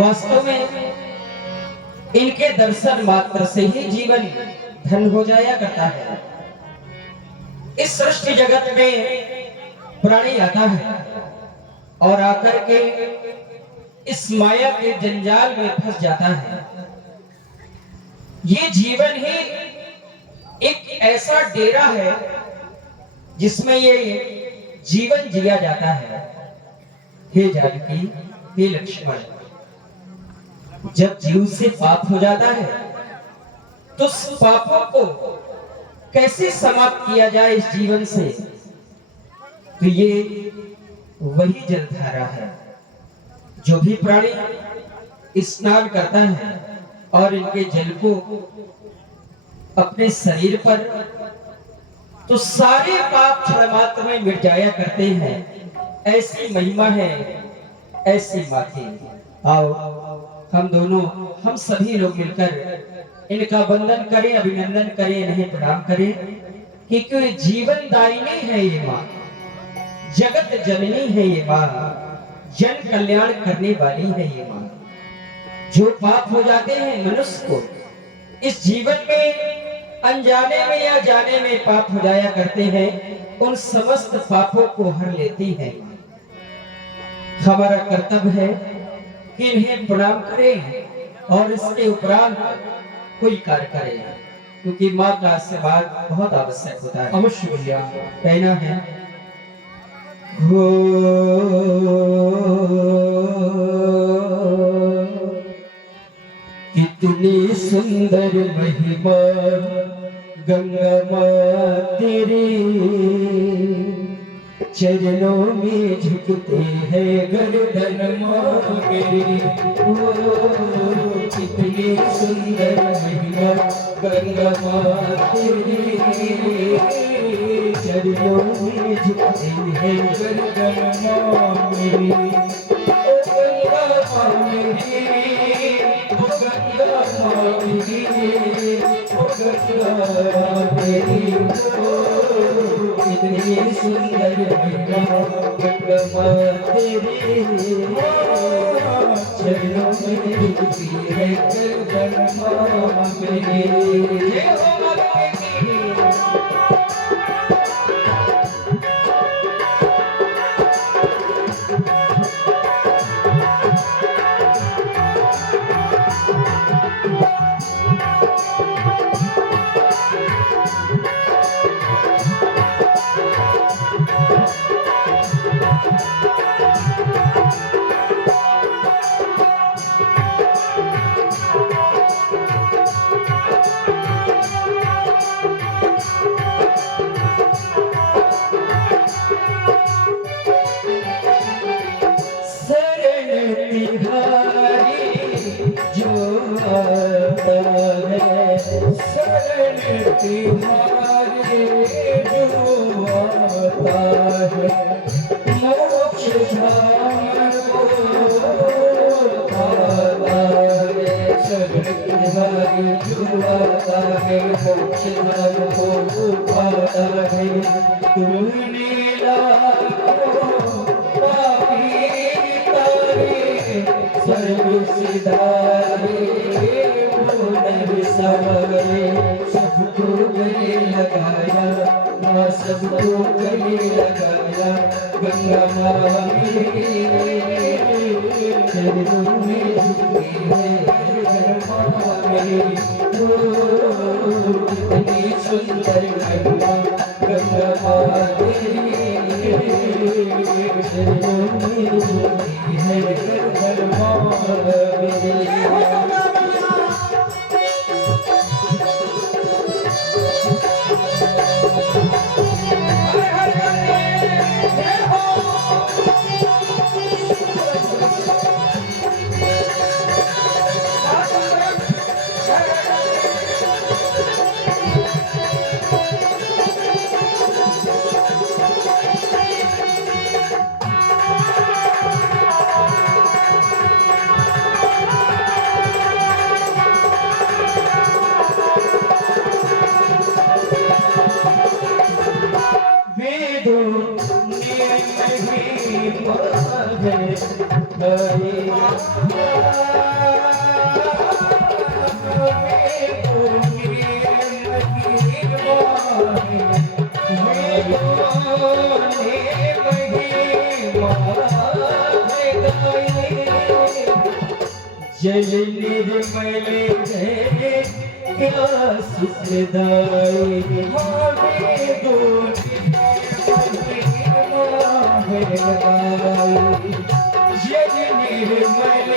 वास्तव में इनके दर्शन मात्र से ही जीवन धन हो जाया करता है। इस सृष्टि जगत में प्राणी आता है और आकर के इस माया के जंजाल में फंस जाता है। ये जीवन ही एक ऐसा डेरा है जिसमें ये जीवन जिया जाता है। हे जानकी, हे लक्ष्मण, जब जीव से पाप हो जाता है तो उस पापों को कैसे समाप्त किया जाए इस जीवन से, तो ये वही जलधारा है। जो भी प्राणी स्नान करता है और इनके जल को अपने शरीर पर, तो सारे पाप क्षण मात्र में मिट जाया करते हैं। ऐसी महिमा है, ऐसी माती। आओ हम दोनों, हम सभी लोग मिलकर इनका वंदन करें, अभिनंदन करें, इन्हें प्रणाम करें, क्योंकि जीवन दायिनी है ये माँ, जगत जननी है ये माँ, जन कल्याण करने वाली है ये माँ। जो पाप हो जाते हैं मनुष्य को इस जीवन में, अनजाने में या जाने में पाप हो जाया करते हैं, उन समस्त पापों को हर लेती है। हमारा कर्तव्य है कि इन्हें प्रणाम करें और इसके उपरांत कोई कार्य करें, क्योंकि माँ का आशीर्वाद बहुत आवश्यक होता है। अवश्य कहना है, हो कितनी सुंदर महिमा गंगा माँ तेरी, चरणों में झुकते हैं गर्दन माँ मेरी। ओ कितनी सुंदर महिमा गंगा माँ तेरी, चरणों में झुकते हैं गर्दन माँ मेरी। ओ गंगा माँ मेरी, ओ गंगा माँ मेरी, ओ गंगा मेरी। कितनी सुंदर महिमा गंगा माँ तेरी, चरणों में झुकती है गर्दन माँ मेरी। तुम्हारे जो आता है मोक्ष धाम को पाता है। शरण तुम्हारे जो आता है मोक्ष धाम को पाता है। तुमने लाखों पापी तारे सर्व सिधारे सबको गले लगाया, माँ सबको गले लगाया। गंगा माँ चरणों में झुकी है गंगा मेरी। कितनी सुंदर गंगा गंगा माँ चरणों में झुकी है गंगा मेरी। जल निर्मल है क्या सुखदाई हमें जल निर्मल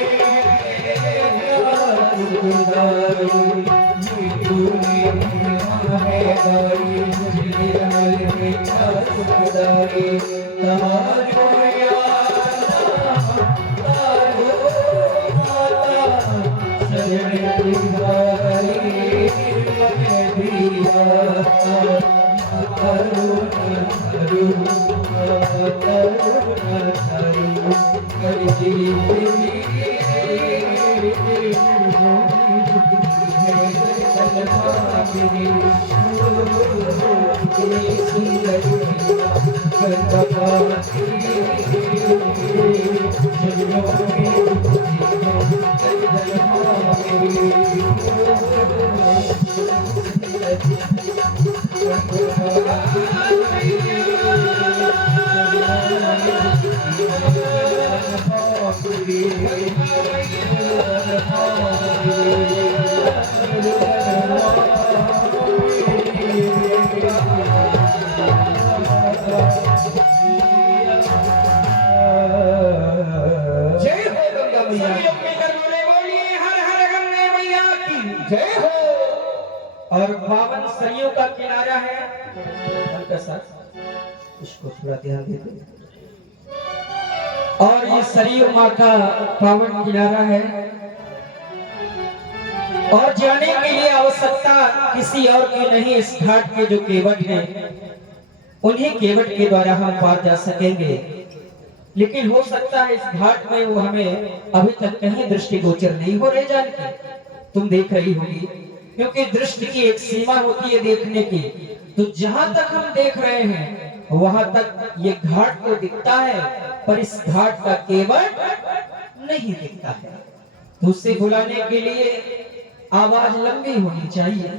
और पावन सरयू का किनारा है हल्का सा इसको थोड़ा ध्यान दे दो। और ये सरयू माँ का पावन किनारा है और जाने के लिए आवश्यकता किसी और की नहीं। इस घाट के जो केवट हैं उन्हीं केवट के द्वारा हम पार जा सकेंगे। लेकिन हो सकता है इस घाट में वो हमें अभी तक कहीं दृष्टिगोचर नहीं हो रहे। जान के तुम देख रही होगी क्योंकि दृष्टि की एक सीमा होती है देखने की। तो जहां तक हम देख रहे हैं वहां तक ये घाट तो दिखता है पर इस घाट का केवट नहीं दिखता है। तो उसे बुलाने के लिए आवाज लंबी होनी चाहिए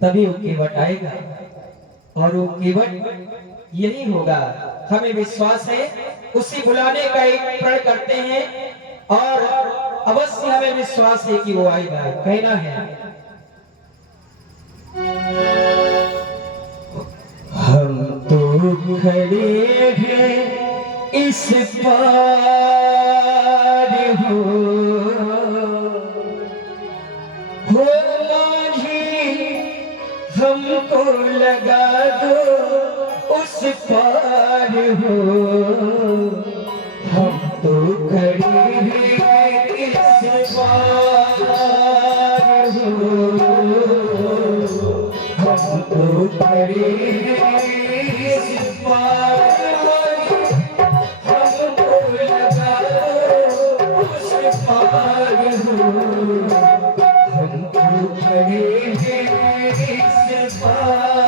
तभी वो केवट आएगा और वो केवट यही होगा। हमें विश्वास है उसी बुलाने का एक प्रण करते हैं और अवश्य हमें विश्वास है कि वो आएगा। कहना है हम तो खड़े हैं इस पार हो माझी हमको लगा दो उस पार हो। हम तो खड़े हैं इस पार हो हम तो खड़े हैं इस पार हमको लगा दो उस पार हो। हम तो खड़े हैं इस पार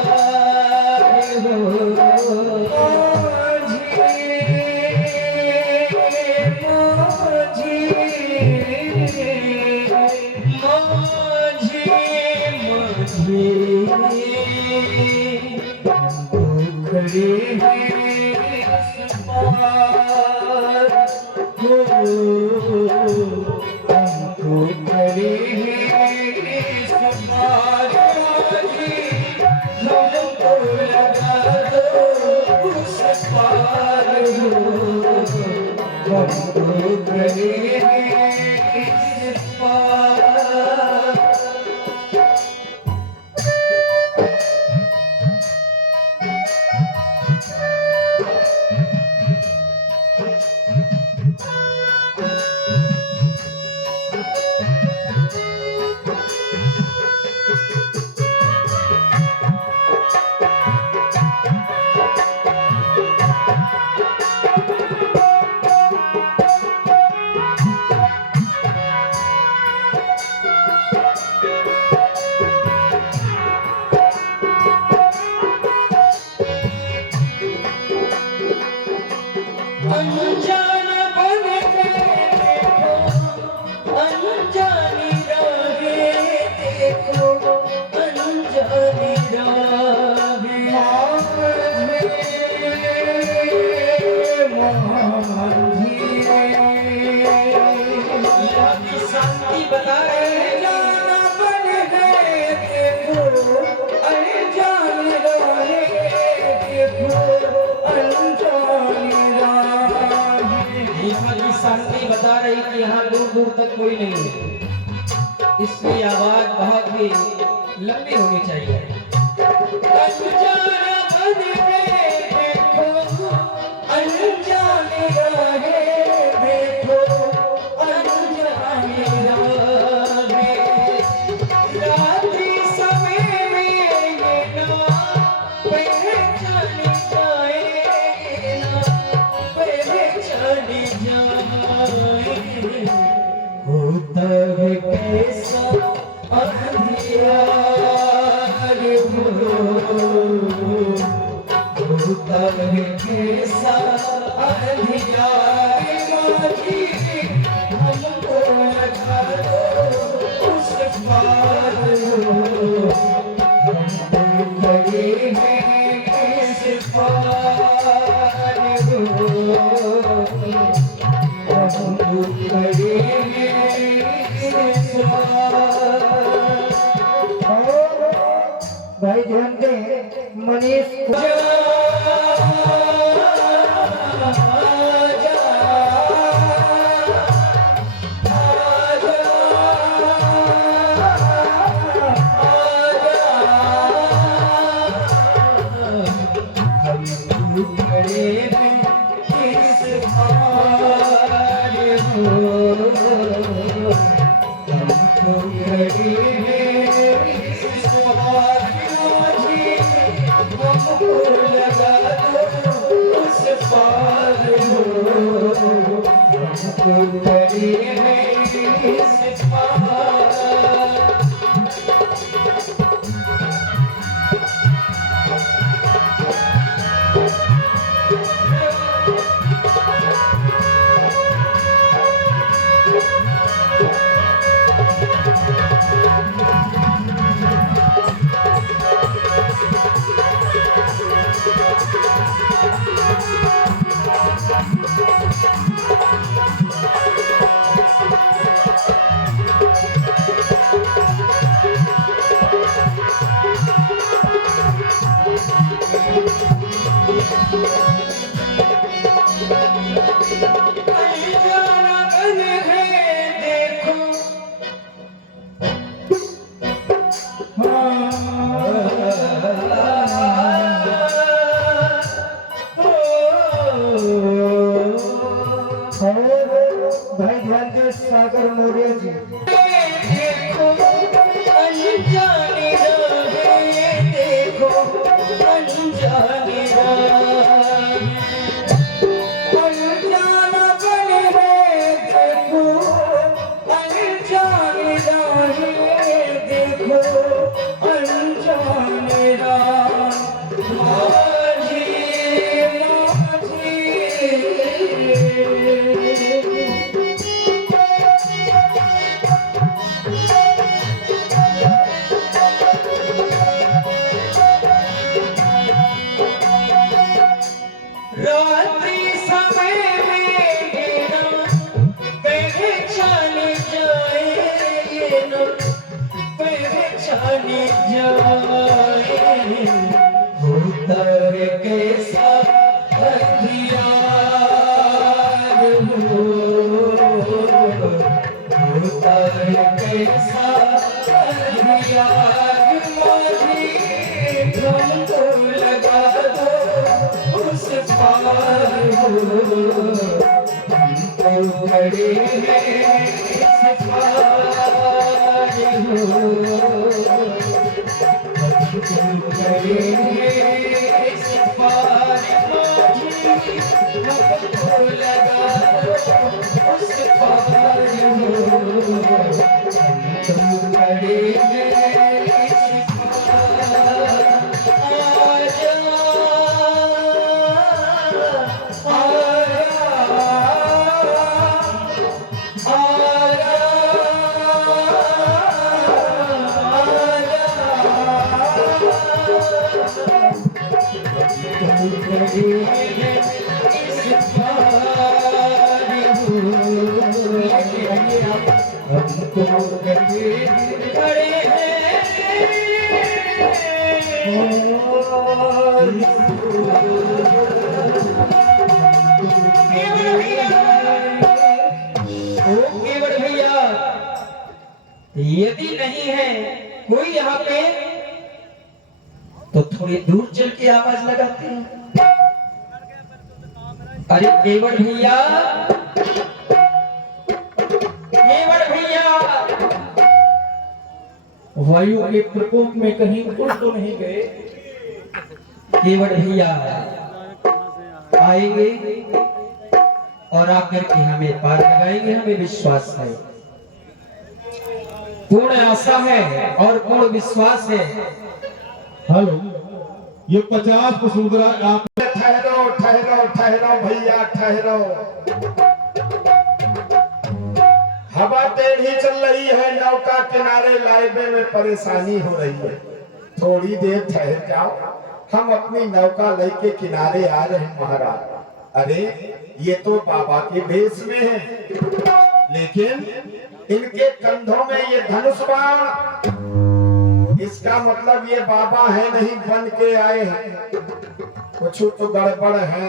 अनजान बन के बता रही कि यहाँ दूर दूर तक कोई नहीं है, इसलिए आवाज बहुत ही लंबी होनी चाहिए। अनजाना बन के देखो, अनजाने राहे देखो, अनजाने राहे, रात्रि समय में ये ना पहचानी जाए, ना पहचानी जाए, होता है कैसा अंधियार होता है कैसा अंधियार, माझी हमको लगा दो उस पार हो, हम खड़े हैं इस पार हो, हम खड़े हैं इस पार। भाई ध्यान दे मनीष भाई ध्यान दे सागर मौर्य जी। देखो अनजाने राहे देखो, अनजाने राहे, अनजाना बन है देखो, अनजाने राहे देखो, अनजाने राहे, माझी माझी रात्रि समय में ये ना पहचानी जाए, ये ना पहचानी जाए, होता है कैसा अंधियार होता है कैसा अंधियार, माझी हमको लगा दो उस पार हो, हमको खड़े हैं इस पार हो, हमको खड़े हैं इस पार, माझी हमको लगा दो उस पार हो, हमको खड़े हैं इस पार। हमको यदि नहीं है कोई यहाँ पे तो थोड़ी दूर चल के आवाज लगाते हैं। अरे केवल भैया, केवल भैया, वायु के प्रकोप में कहीं उड़ तो नहीं गए? केवल भैया आएंगे और आकर के हमें पार लगाएंगे, हमें विश्वास है, पूर्ण आशा है और पूर्ण विश्वास है। हेलो, ये 50 वसुंधरा आप ठहरो ठहरो ठहरो भैया ठहरो। हवा टेढ़ी चल रही है, नौका किनारे लाइबे में परेशानी हो रही है, थोड़ी देर ठहर जाओ, हम अपनी नौका लेके किनारे आ रहे हैं महाराज। अरे ये तो बाबा के भेष में है, लेकिन इनके कंधों में ये धनुष बाण, इसका मतलब ये बाबा है नहीं, बन के आए हैं, कुछ तो गड़बड़ है।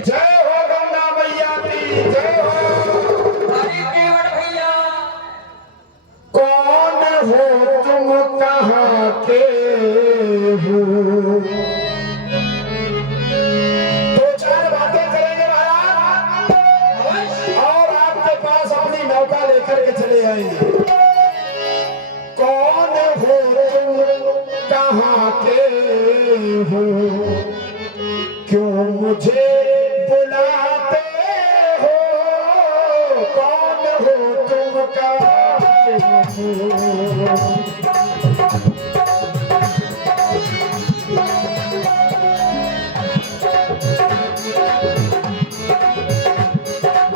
जय हो गंगा मैया की जय हो। अरे केवल भैया, कौन हो तुम कहाँ के हो? दो चार बातें करेंगे महाराज और आपके पास अपनी नौका लेकर के चले आएंगे। कौन हो तुम कहाँ के हो, क्यों मुझे बुलाते हो? कौन हो तुम कहाँ के हो?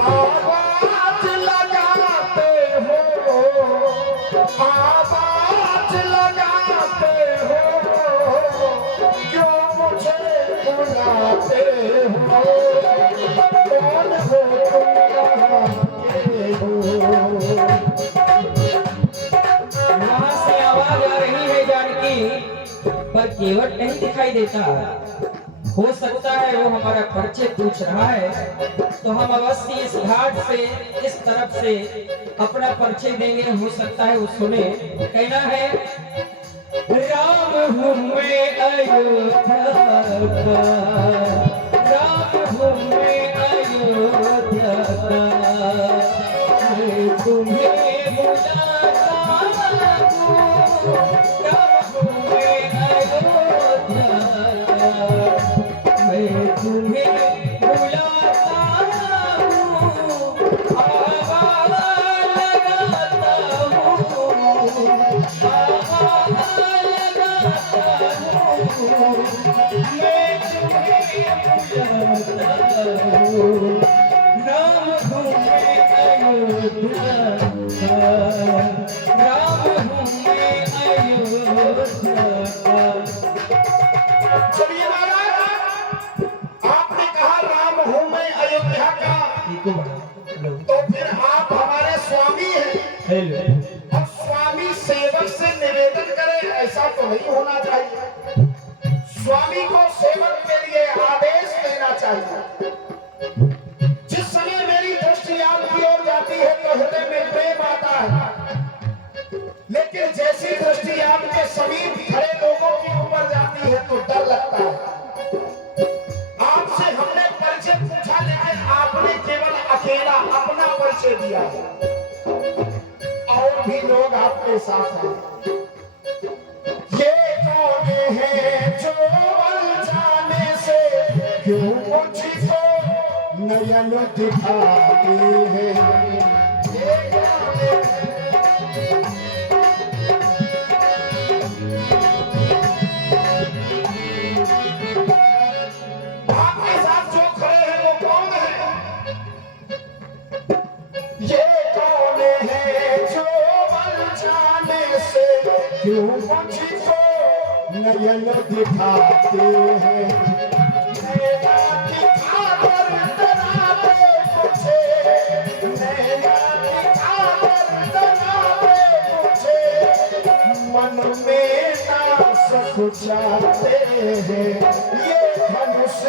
आवाज लगाते हो, आवाज लगाते हो, क्यों मुझे बुलाते हो? कौन हो तुम कहाँ के हो? वहां से आवाज आ रही है जानकी, पर केवट नहीं दिखाई देता। हो सकता है वो हमारा परिचय पूछ रहा है, तो हम अवश्य इस घाट से, इस तरफ से अपना परिचय देंगे, हो सकता है वो सुने। कहना है, राम हूँ मैं अयोध्या का, राम हूँ मैं अयोध्या का, मैं तुम्हें बुलाता हूँ, राम हूँ मैं अयोध्या का, मैं तुम्हें बुलाता हूँ, आवाज लगाता हूँ, आवाज लगाता हूँ, मैं तुम्हें बुलाता हूँ, राम हूँ मैं अयोध्या का, राम हूँ मैं अयोध्या का। सुनिए महाराज, आपने कहा राम हूँ मैं अयोध्या का, तो फिर आप हमारे स्वामी हैं। हेलो, अब स्वामी सेवक से निवेदन करे, ऐसा तो नहीं होना चाहिए। स्वामी को सेवक के लिए आदेश देना चाहिए। जिस समय मेरी दृष्टि आपकी ओर जाती है तो हृदय में प्रेम आता है, लेकिन जैसी दृष्टि आपके समीप खड़े लोगों के ऊपर जाती है तो डर लगता है। आपसे हमने परिचय पूछा, लेकिन आपने केवल अकेला अपना परिचय दिया है, और भी लोग आपके साथ हैं। ये कौन है जो अनजाने से क्यों मुझको नयन दिखाते हैं? ये कौन है? आपके साथ जो खड़े हैं वो कौन है? ये कौन है जो अनजाने से क्यों मुझको नयन दिखाते हैं? नैना दिखाकर डराते मुझे, नैना दिखाकर डराते मुझे, मन में ना सकुचाते हैं। ये धनुष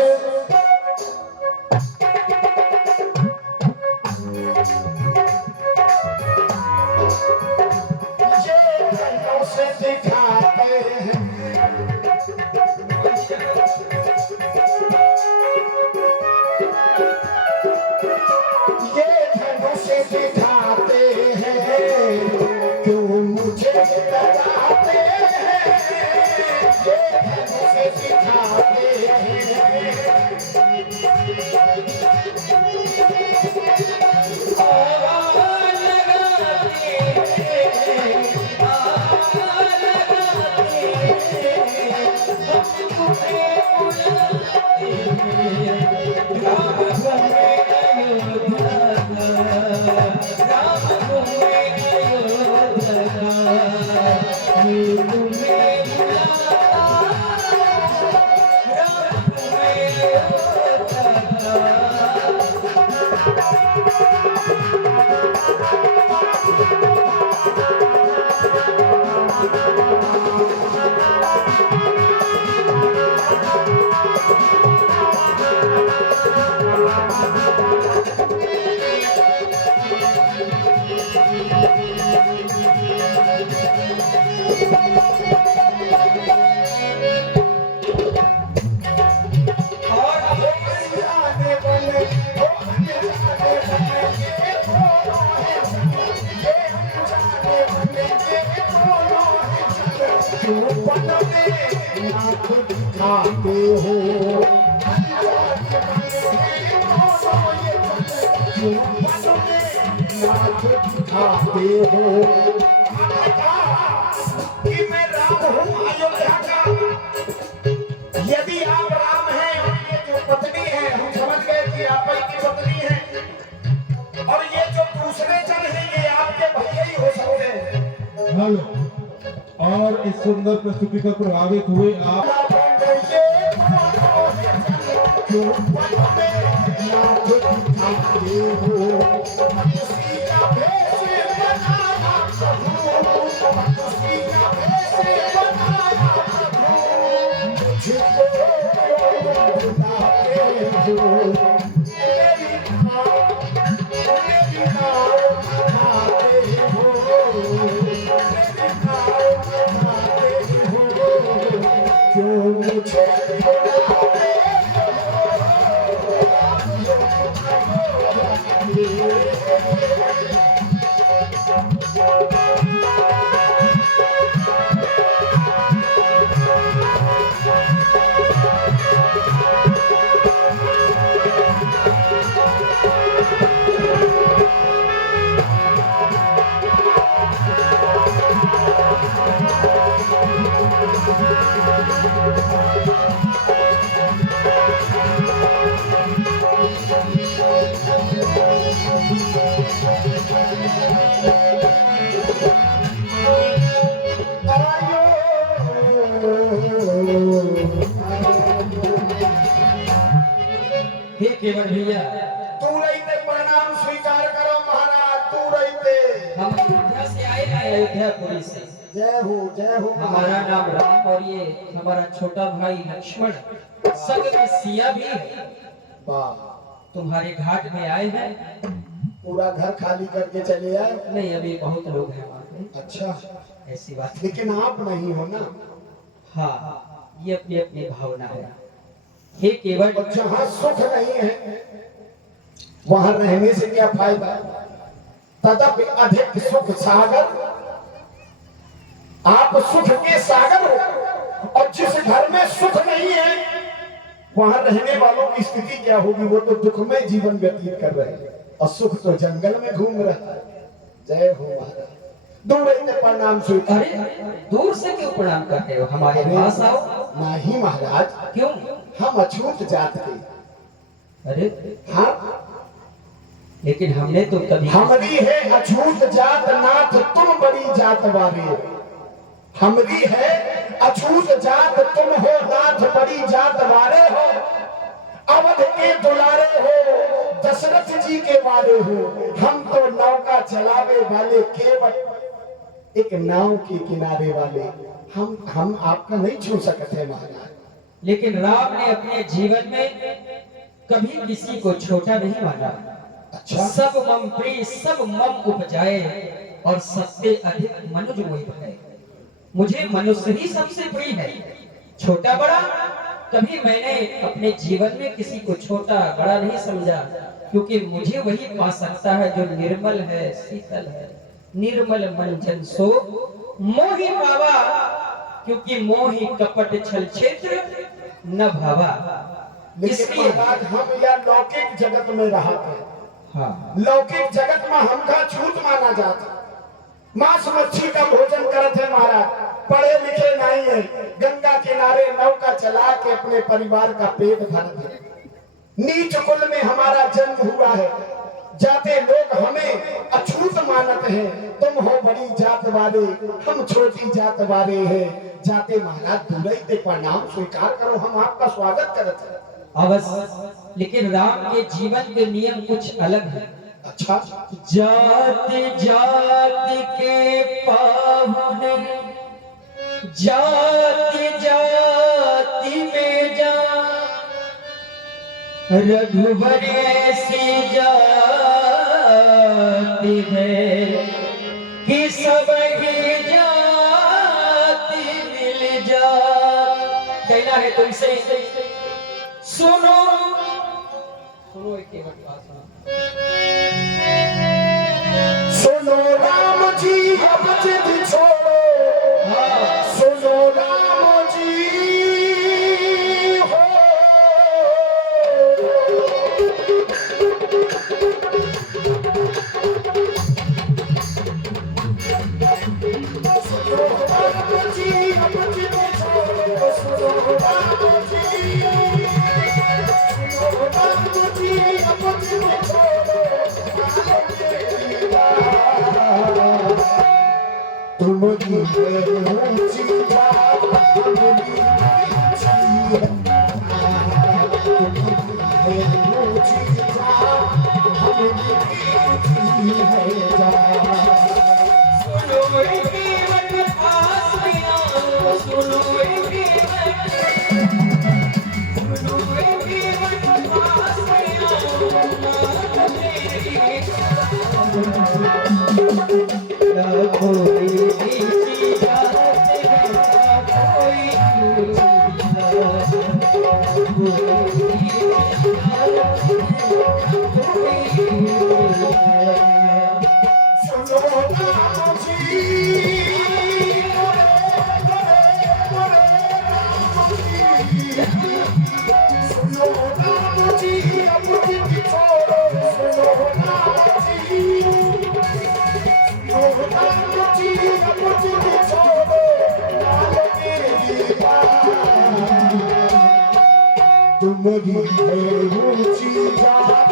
और अनजाने बने, ओ अनजाने बने, ये दोनों हैं संग। ये अनजाने बने, ये दोनों हैं संग। क्यों पल में नाक दिखाते हो? अनजाने बने, ये दोनों ये संग। क्यों पल में नाक दिखाते हो? आपने कहा कि मैं राम हूँ अयोध्या का। यदि आप राम हैं और ये जो पत्नी है, हम समझ गए कि आप ही की पत्नी है, और ये जो दूसरे जन हैं ये आपके भैया ही हो सकते हैं। हेलो, और इस सुंदर प्रस्तुति पर प्रभावित हुए आप हे केवल भैया, तू रहते प्रणाम स्वीकार करो महाराज, तू रहते। हम अयोध्या से आए हैं, अयोध्यापुरी से। जय हो हमारा नाम राम और ये हमारा छोटा भाई लक्ष्मण, संग में सिया भी है। वाह, तुम्हारे घाट में आए हैं। पूरा घर खाली करके चले आए? नहीं, अभी बहुत लोग हैं वहाँ पे। अच्छा, ऐसी बात। लेकिन आप नहीं हो ना। हाँ, ये अपनी अपनी भावना है। हे केवल, और जहाँ सुख नहीं है वहाँ रहने से क्या फायदा? तदपि अधिक सुख सागर। आप सुख के सागर हो, और जिस घर में सुख नहीं है वहाँ रहने वालों की स्थिति क्या होगी? वो तो दुखमय जीवन व्यतीत कर रहे हैं, और सुख तो जंगल में घूम रहा है। जय हो महाराज। दूर रही प्रणाम स्वीकार। अरे दूर से क्यों प्रणाम करते हो? हमारे पास आओ। नहीं महाराज, क्यों? हम अछूत जात के। अरे हाँ, लेकिन हमने तो कभी हमरी है अछूत जात नाथ, तुम बड़ी जात वाले। हमरी है अछूत जात, तुम हो नाथ बड़ी जात वाले हो। अवध के दुलारे हो, दशरथ जी के वाले हो। हम तो नौका चलावे वाले, केवल एक नाव के किनारे वाले। हम आपका नहीं छू सकते हैं महाराज। लेकिन राम ने अपने जीवन में कभी किसी को छोटा नहीं माना। अच्छा, सब मम प्रिय, सब मम उपजाए, और सबसे अधिक मनुज मोहि भय। मुझे मनुष्य ही सबसे प्रिय है। छोटा बड़ा कभी मैंने अपने जीवन में किसी को छोटा बड़ा नहीं समझा, क्योंकि मुझे वही पा सकता है जो निर्मल है, शीतल है। निर्मल मन जन सो मोहि पावा, क्योंकि मोहि कपट छल क्षेत्र न भावा। लेकिन इसलिए महाराज हम या लौकिक जगत में रहते हैं। हाँ, लौकिक जगत में हमका छूत माना जाता। मांस मच्छी का भोजन करते हैं महाराज। पढ़े लिखे नहीं है, गंगा किनारे नौका चला के अपने परिवार का पेट भरते हैं। नीच कुल में हमारा जन्म हुआ है। जाते लोग हमें अछूत मानते हैं। तुम हो बड़ी जात वाले, हम छोटी जात वाले हैं। जाते महाराज दूर से प्रणाम स्वीकार करो, हम आपका स्वागत करते हैं। अवश्य, लेकिन राम के जीवन के नियम कुछ अलग है। अच्छा, जात जात के पाहुने, जाति जाति में जा, रघुवर ऐसी जाति है कि सब ही जाति मिल जा। कहना है तुमसे, सुनो सुनो एक भाषा। सुनो राम जी अब जिद छोड़ो, सुनो राम जी हो। सुनो राम जी अब जिद छोड़ो, सुनो राम जी, सुनो राम जी अब जिद छोड़ो। तुम ऊंची बात तुम्हारी ऊंची जात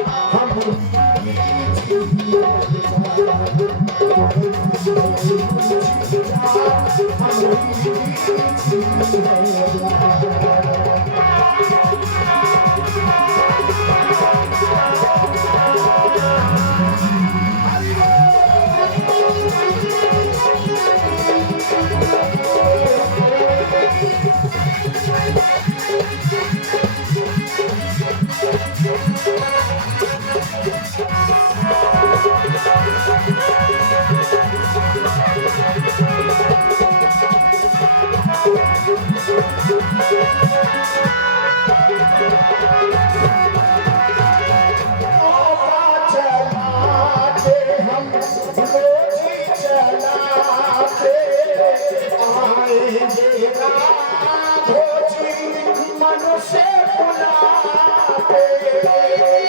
हमारी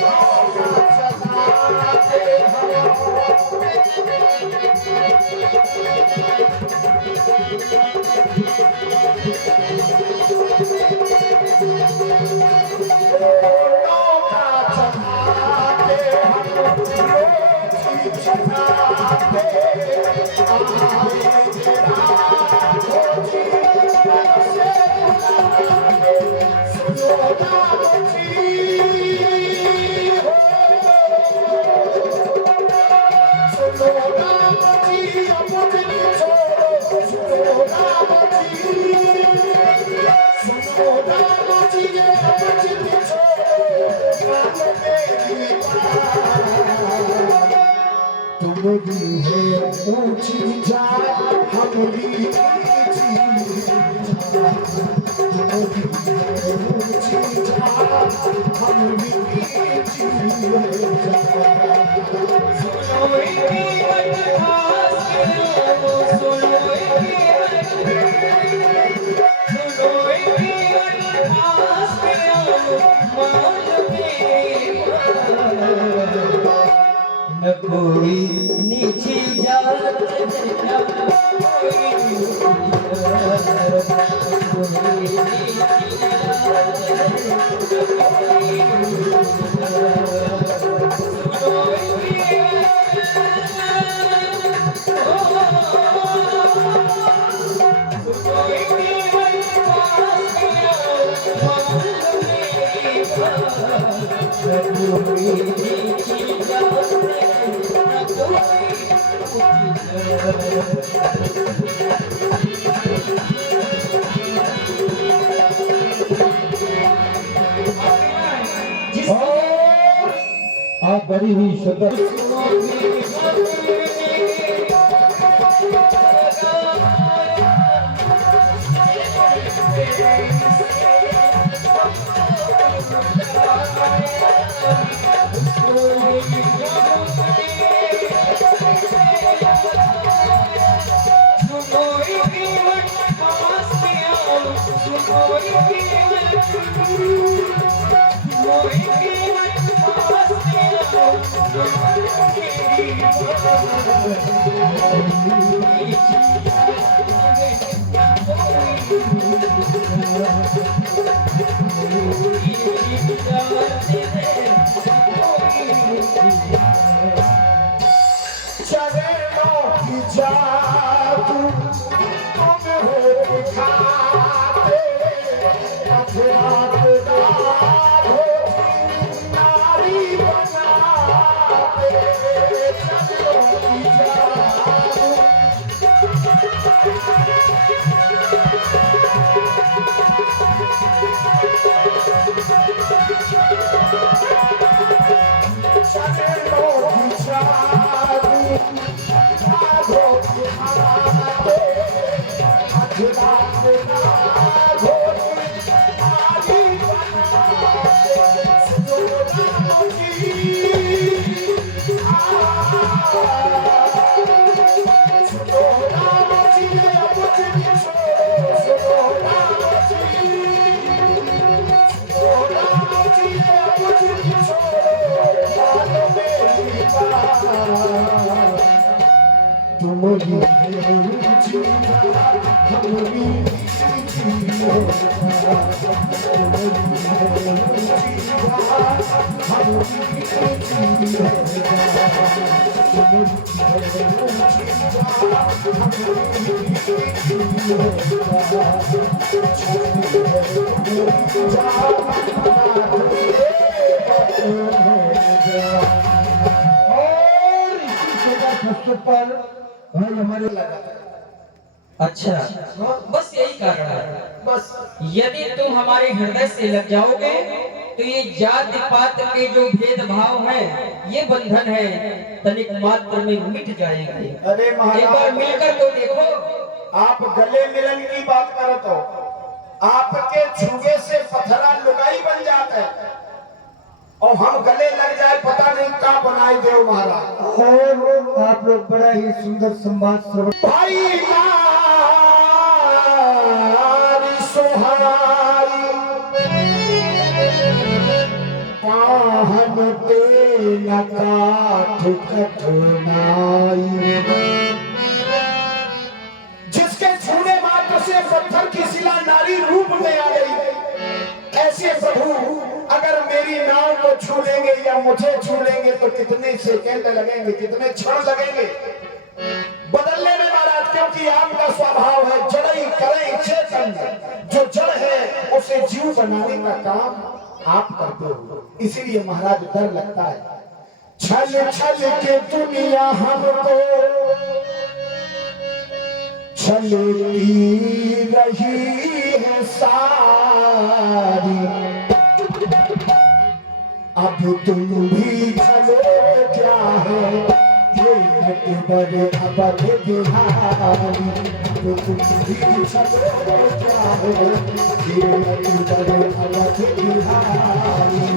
तुम्हारी है ऊंची जात हमारी ऊंची जात हमारी न कोई नीची जात न कोई जिस आप बड़ी ही सुंदर चरणों की जादू तुम हो दिखाते, अधरात राधो नारी बनाते। चरणों की जादू चरणों की जादू राधो दिखाते, अधरात राधो नारी बनाते। सुनो राम जी, सुनो राम जी, अब मुझे छोड़ो। सुनो राम जी, सुनो राम जी, अब मुझे छोड़ो। मानो मेरी बात, तुम ही हो जीवा, हम भी जीवा। तुम ही हो जीवा, हम भी और इसी जगह फर्स्ट पर भाई हमारे अच्छा, बस यही कारण है। बस यदि तुम हमारे हृदय से लग जाओगे तो ये जाति पात के जो भेदभाव है, ये बंधन है, तनिक मात्र में मिट जाएंगे। अरे एक बार महाराज, मिलकर तो देखो। आप गले मिलन की बात करत हो, आपके छुए से पथरा लुगाई बन जाता है और हम गले लग जाए पता नहीं क्या बनाए देव महाराज। और आप लोग बड़ा ही सुंदर संवाद श्रवण भाई नारी सुहाई, पाहन पे न काठ कठनाई। जिसके छूने मात्र से पत्थर की शिला नारी रूप में आ गई, ऐसे प्रभु अगर मेरी नाव को छू लेंगे या मुझे छू लेंगे तो कितने सेकंड लगेंगे, कितने क्षण लगेंगे बदलने में महाराज। क्योंकि आपका स्वभाव है जड़ई करें चेतन, जो जड़ है उसे जीव बनाने का काम आप करते हो, इसीलिए महाराज डर लगता है। छल छल के दुनिया हमको छलती रही है सारी, अब तुम भी चलो क्या है ये बड़े अबध बिहारी। अब तुम भी चलो क्या है ये बड़े अबध बिहारी।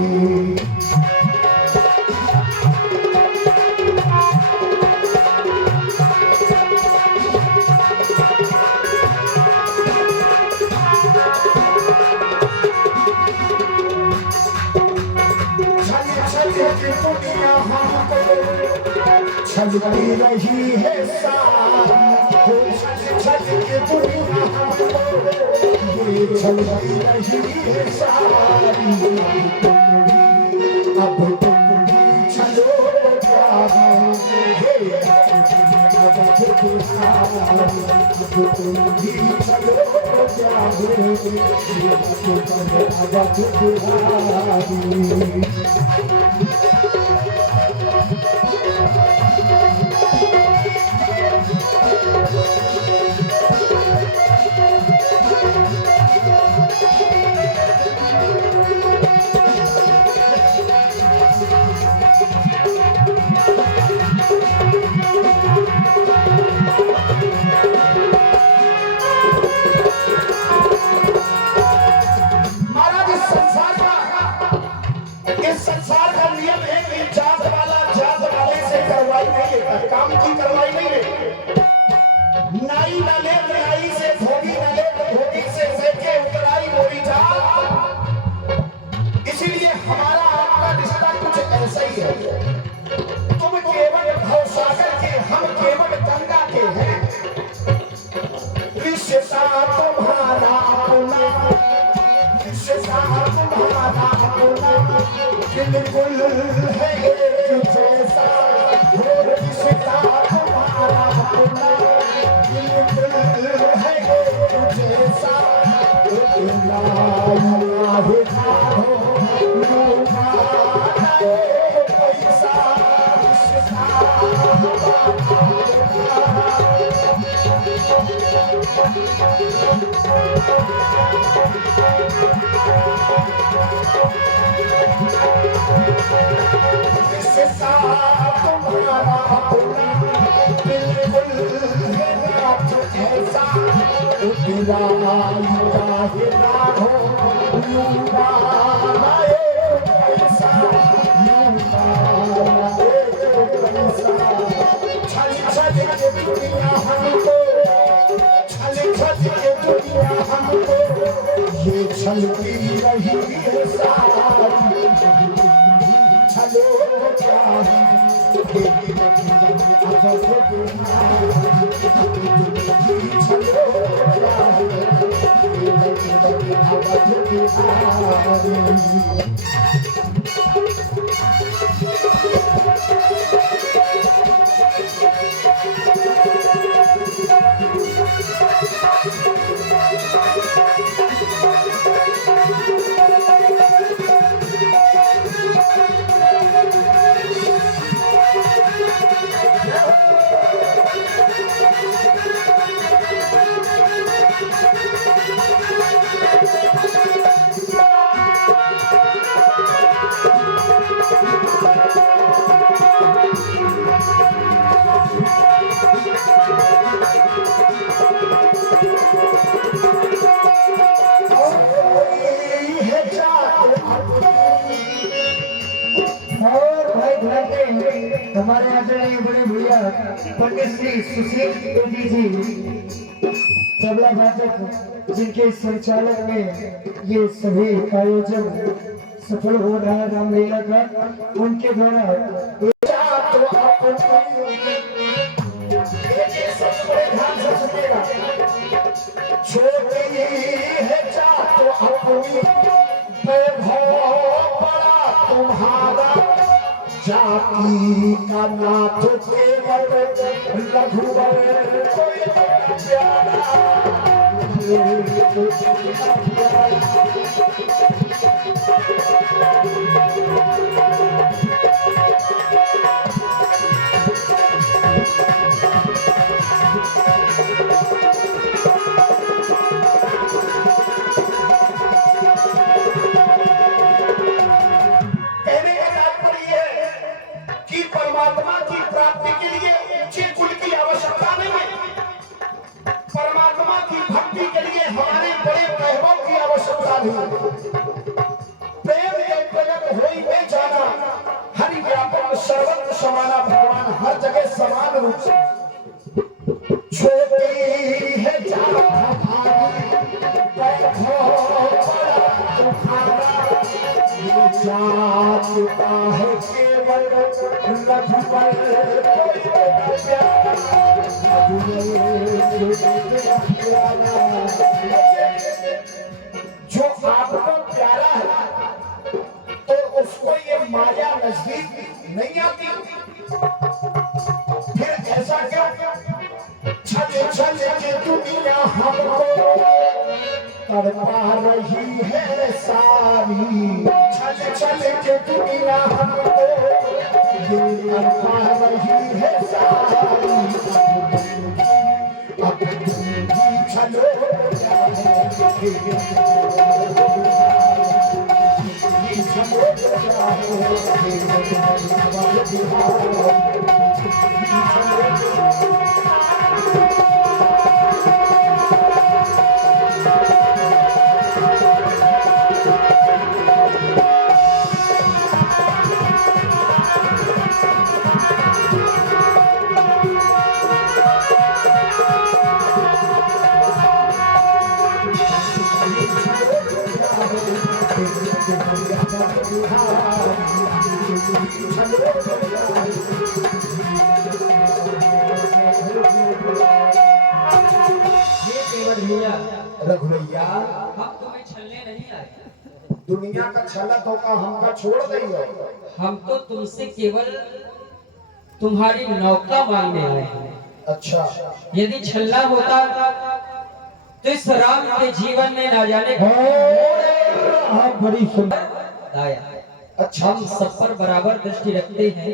छलती रही है सारी, छल के दुनिया हमको ये छलती रही है सारी। अब तुम भी चलो क्या है ये अब तुम भी चलो क्या है ये अब बिहारी। काम की करवाई नहीं ले। नाई न ले नाई से, धोबी न ले धोबी से, सेके उतराई मोरी चाल। इसीलिए हमारा आपका रिश्ता कुछ ऐसा ही है। तुम केवल भवसागर के, हम केवल गंगा के हैं। रिश्ता तुम्हारा अपना, रिश्ता तुम्हारा अपना, बिल्कुल है एक जैसा। रिश्ता तुम्हारा अपना, बिल्कुल है एक जैसा। पैसा रिश्ता तुम्हारा अपना, बिल्कुल है रात ऐसा। उतरा काहे ना हो, लूटा लाए पैसा, लूटा लाए पैसा। छल छल के दुनिया हमको, छल छल के दुनिया हमको, ये छलती रही है सारी। छलो क्या है हमारे आदरणीय बड़े भैया पंडित श्री सुशील मोदी जी तबला वादक, जिनके संचालन में ये सभी आयोजन सफल हो रहा है रामलीला का, उनके द्वारा छोटी है जात अपनी, वैभव बड़ा तुम्हारा। जाति का नाथ केवल रघुवर कोई प्यारा। परमात्मा की प्राप्ति के लिए ऊंचे कुल की आवश्यकता नहीं है। परमात्मा की भक्ति के लिए हमारे बड़े वैभव की आवश्यकता नहीं है। प्रेम के प्रकट होई में जाना, हरि व्यापक सर्वत्र समाना, भगवान हर जगह समान रूप से। छोटी है जात हमारी, वैभव बड़ा तुम्हारा। ये जात का है केवल रघुवर कोई प्यारा। जो आपको प्यारा है तो उसको ये माया नजदीक नहीं आती। फिर ऐसा क्यों? छल छल के दुनिया हमको तड़पा रही है सारी। छल छल के दुनिया हमको ये तड़पा रही है सारी। अब तुम भी चलो ये केवल भैया रघुवैया हम तुम्हें छलने नहीं आए, दुनिया का छलत होगा हमका छोड़ दई हो। हम तो तुमसे केवल तुम्हारी नौका मांगने आए हैं। अच्छा यदि छलना होता तो इस राम के जीवन में ना जाने आप बड़ी सुंदर आया। अच्छा हम सब पर बराबर दृष्टि रखते हैं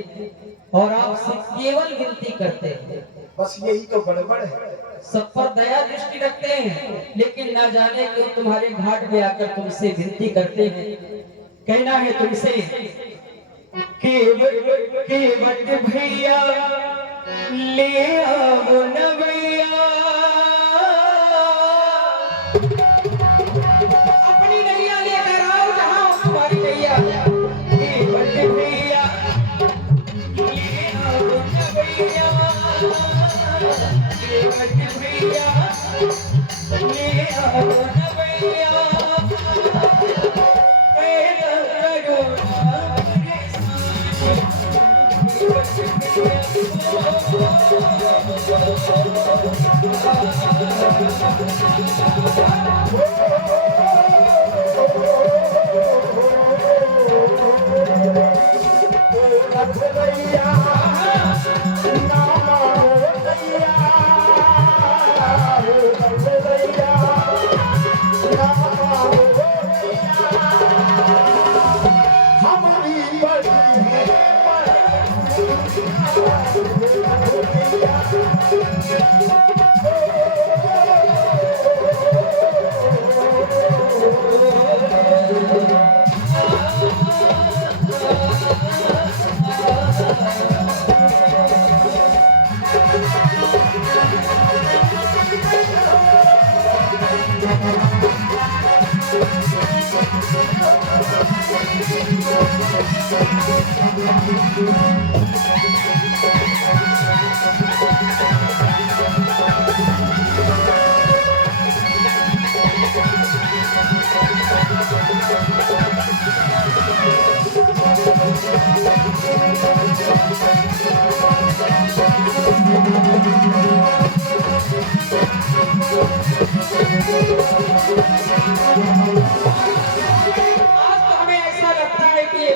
और आपसे केवल विनती करते हैं। बस यही तो गड़बड़ है। सब पर दया दृष्टि रखते हैं, लेकिन ना जाने क्यों तुम्हारे घाट में आकर तुमसे विनती करते हैं। कहना है तुमसे केवट भैया ले आओ न भैया, अपनी नैया लेकर आओ जहां तुम्हारी नैया। केवट भैया ले आओ न भैया, केवट भैया ले आओ न भैया, पैदा करो ना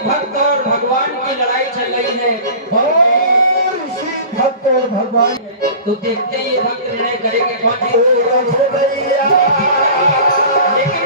भक्त और भगवान की लड़ाई चल रही है और इसी भक्त और भगवान तो देखते ही ये भक्त निर्णय करेंगे कौन ओ रघुवैया लेकिन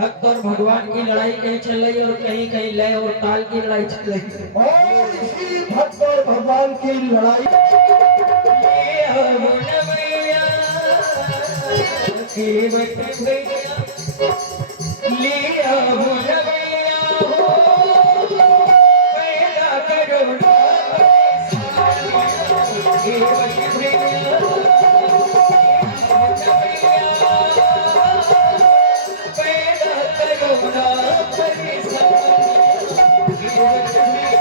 भक्त और भगवान की लड़ाई कहीं चल रही है और कहीं कहीं लय और ताल की लड़ाई चल रही है और इसी भक्त और भगवान की लड़ाई ये हो न भैया केवट भैया ले आओ न भैया हो पैदा करो ना केवट भैया पैदा करो ना केवट भैया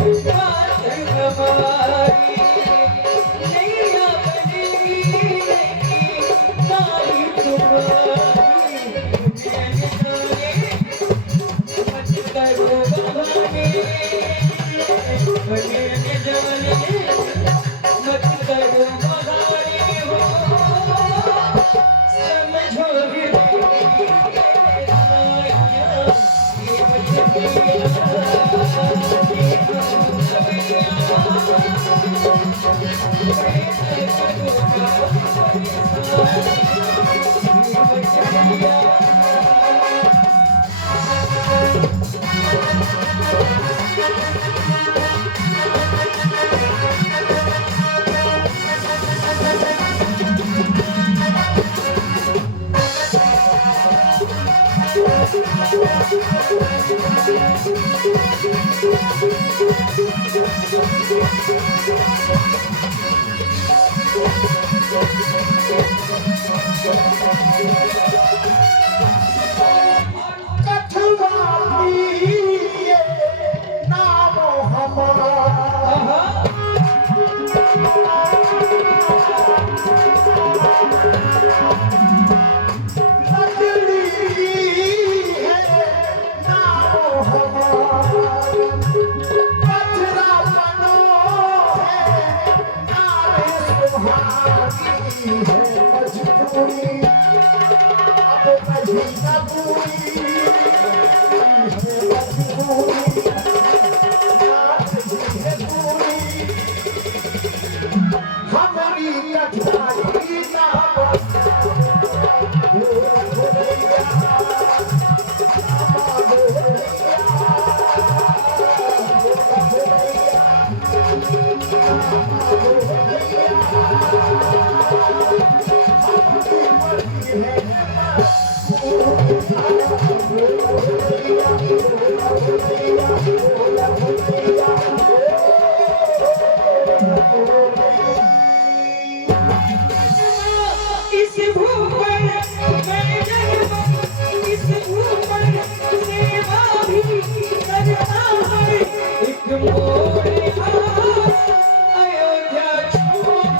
बात हमारी नैया बनेगी नारी तुम्हारी मत करो बहाने बने जाने मत करो बहाने हो समझो कठवाली ये नाम हमारा नगरी है नाम हमारा पथरा बनो है नारे सुहानी है मजबूरी अब नहीं न पूरी है मजबूरी नाच है पूरी हमारी कठिनाई ना इस भूख पर मैं जन्म इस भूख पर सेवा भी करता है एक मोड़ अयोध्या छोड़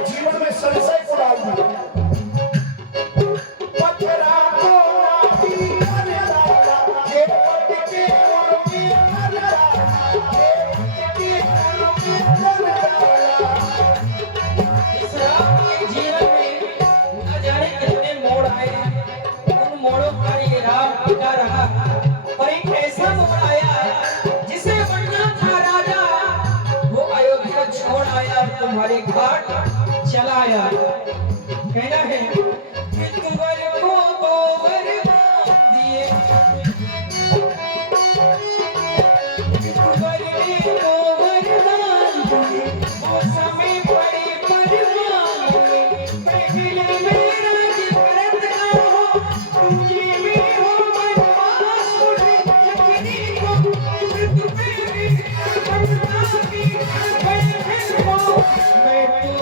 जीवन में संशय को डाल दिया पत्थरा को नापी करता ये पटके उनकी करता ये उनकी करता इस जीवन में न जाने कितने मोड़ आए उन मोड़ों पर ये राम टिका रहा पर एक ऐसा मोड़ आया जिसे बनना था राजा वो अयोध्या छोड़ आया तुम्हारे घाट चला आया कहना है कि तुम्हारे को दो वरदान दिए तुम्हारे को वरदान दिए वो समय पड़े परवान पहले मेरा जिगरत का हो, तुझे भी हो बनवास उड़े, यकीनी को तुझ पे भी बनता भी बहन हो। मैं तो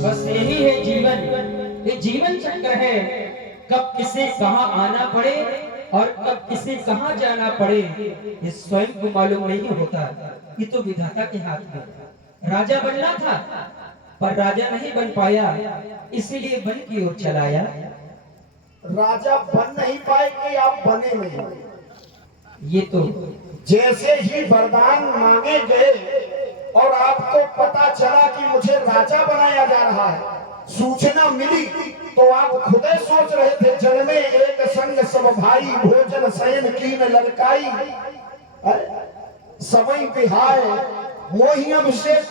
बस यही है जीवन, ये जीवन चक्र है। कब किसे कहाँ आना पड़े और कब किसे कहाँ जाना पड़े, ये स्वयं को मालूम नहीं होता। ये तो विधाता के हाथ में। राजा बनना था पर राजा नहीं बन पाया, इसीलिए वन की ओर चलाया। राजा बन नहीं पाए कि आप बने नहीं। ये तो जैसे ही वरदान मांगे गए और आपको पता चला कि मुझे राजा बनाया जा रहा है, सूचना मिली, तो आप खुदे सोच रहे थे जल में एक संग सब भाई, भोजन शयन कीन लड़काई, समय बिहाय मोहि अभिषेक।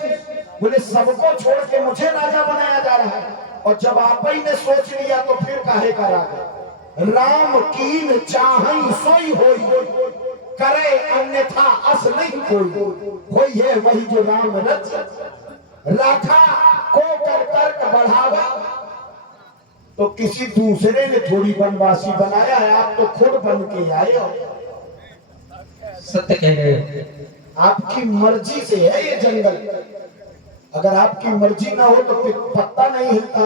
बोले सबको छोड़ के मुझे राजा बनाया जा रहा है। और जब आप ही ने सोच लिया तो फिर काहे का राजा। राम कीन चाहई सोई होई, करे अन्यथा अस नहीं कोई है वही जो राम रच राखा को कर तर्क बढ़ावा। तो किसी दूसरे ने थोड़ी वनवासी बनाया है, आप तो खुद बन के आए हो। सत्य कह रहे हो। आपकी मर्जी से है ये जंगल, अगर आपकी मर्जी ना हो तो फिर पत्ता नहीं हिलता।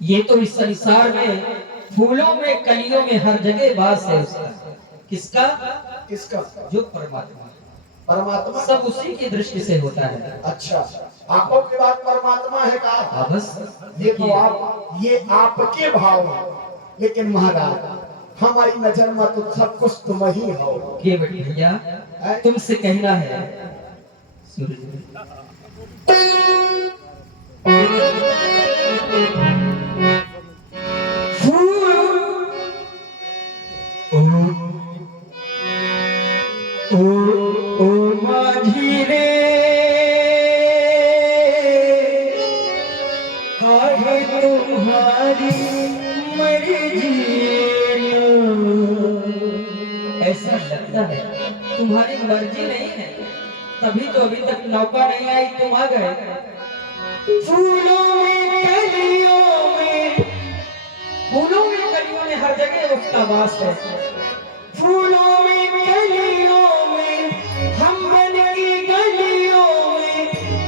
ये तो इस संसार में फूलों में कलियों में हर जगह वास है उसका। किसका? किसका? जो परमात्मा। परमात्मा सब उसी की दृष्टि से होता है। अच्छा, आंखों की बात परमात्मा है का? हाँ बस ये तो आप, ये आपके भाव है, लेकिन महाराज हमारी नजर में तो सब कुछ तुम ही हो। केवट भैया तुमसे कहना है, ओ माझी रे काहे तुम्हारी मर्जी। ऐसा लगता है तुम्हारी मर्जी नहीं है, तभी तो अभी तक नौका नहीं आई, तुम आ गए। फूलों में कलियों में, फूलों में कलियों में हर जगह उसका वास है। फूलों में कलियों में हम बन की गलियों में,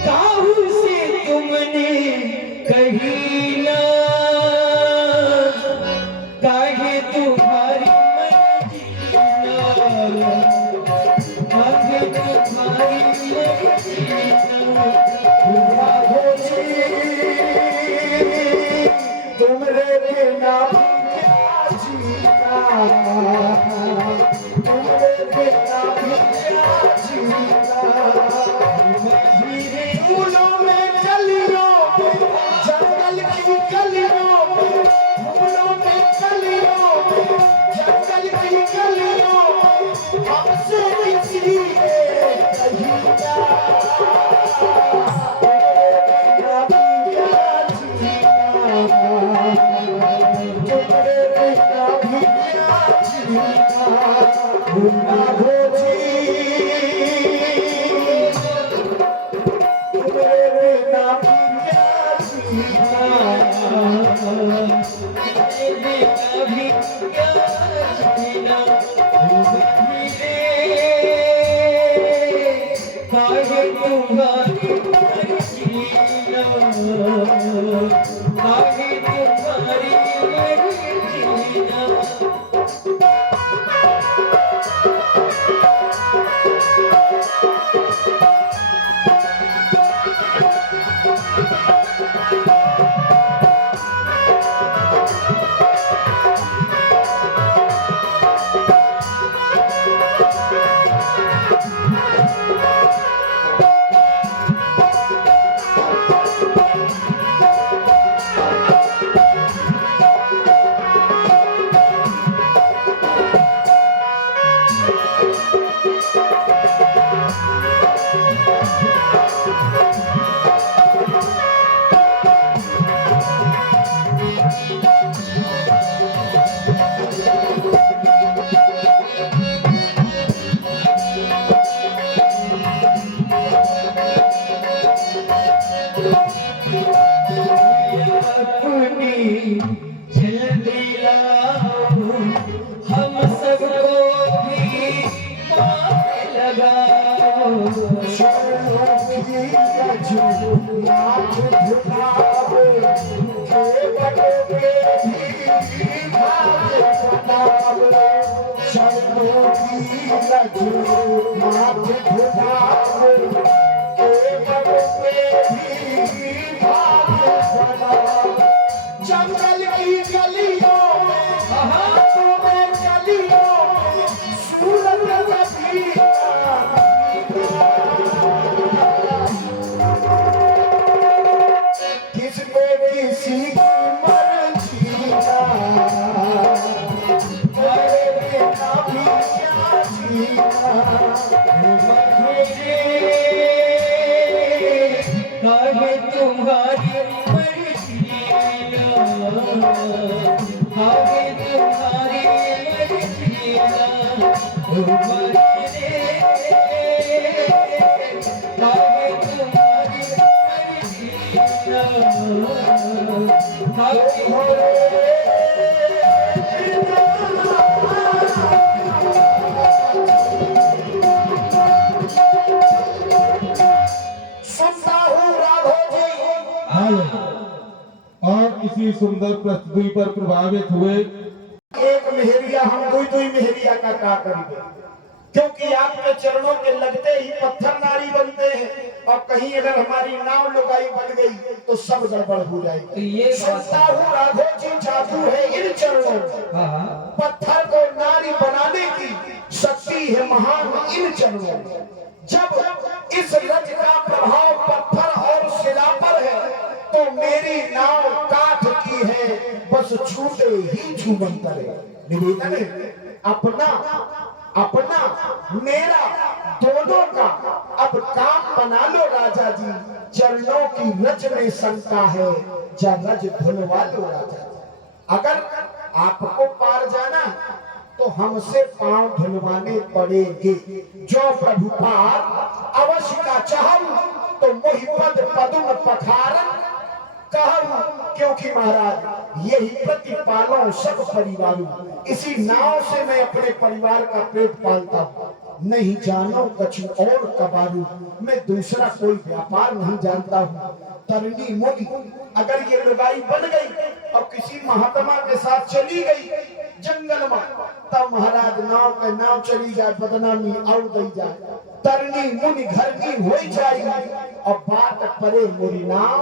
काहू से तुमने कही ना, काहे तुम्हारी तुमरे बिना क्या जीना, तुमरे बिना क्या जीना। फूलों में कलियों में, जंगल की कलियों में, फूलों में कलियों में, जंगल की कलियों में, हमसे इसलिए कहीं जा। जल्दी लाओ, हम सबको भी पार लगाओ। चरणों की लज्जू नाथ झुकावे, केवलों के भी भाग्य बनावे। चरणों की लज्जू नाथ झुकावे, केवलों के भी भाग्य बनावे। जंगल की गलियों में, हाथों में गलियों में, सूरज नदी किसको किसी की मर्जी ना, तेरे बिना भी क्या जीना। मुझे काहे तुम्हारी मर्जी ना, काहे तुम्हारी मर्जी ना, ओ मर्जी काहे तुम्हारी मर्जी ना, सुनता हूँ राघो जी, और इसी सुंदर प्रस्तुति पर प्रभावित हुए एक मेहरिया हम दुई मेहरिया का करेंगे, क्योंकि आपके चरणों के लगते ही पत्थर नारी बनते हैं, और कहीं अगर हमारी नाव लुगाई बन गई तो सब गड़बड़ हो जाएगी। ये सुनता हूँ राघो जी जादू है इन चरणों में, पत्थर को नारी बनाने की शक्ति है महान इन चरणों में। जब इस रज का प्रभाव पत्थर और शिला पर है तो मेरी नाव काठ की है, बस छूटे ही छूमन करे। निवेदन है अपना अपना मेरा दोनों का अब काम बना लो राजा जी। चरणों की रज में शंका है, जा रज धुलवा लो राजा जी। अगर आपको पार जाना तो हमसे पांव धुलवाने पड़ेंगे। जो प्रभु पार अवश्य का चाहूं तो मोहिपद पदुम पखारन कहूं, क्योंकि महाराज यही प्रतिपालों सब परिवारों। इसी नाव से मैं अपने परिवार का पेट पालता हूँ, नहीं जानो कछु और कबारू। मैं दूसरा कोई व्यापार नहीं जानता हूँ। तरनी मुनि अगर ये लुगाई बन गई और किसी महात्मा के साथ चली गई जंगल में, तब महाराज नाव के नाव चली जाए, बदनामी और दी जाए। तरनी मुनि घरनी हो जाएगी और बात परे मोरी नाव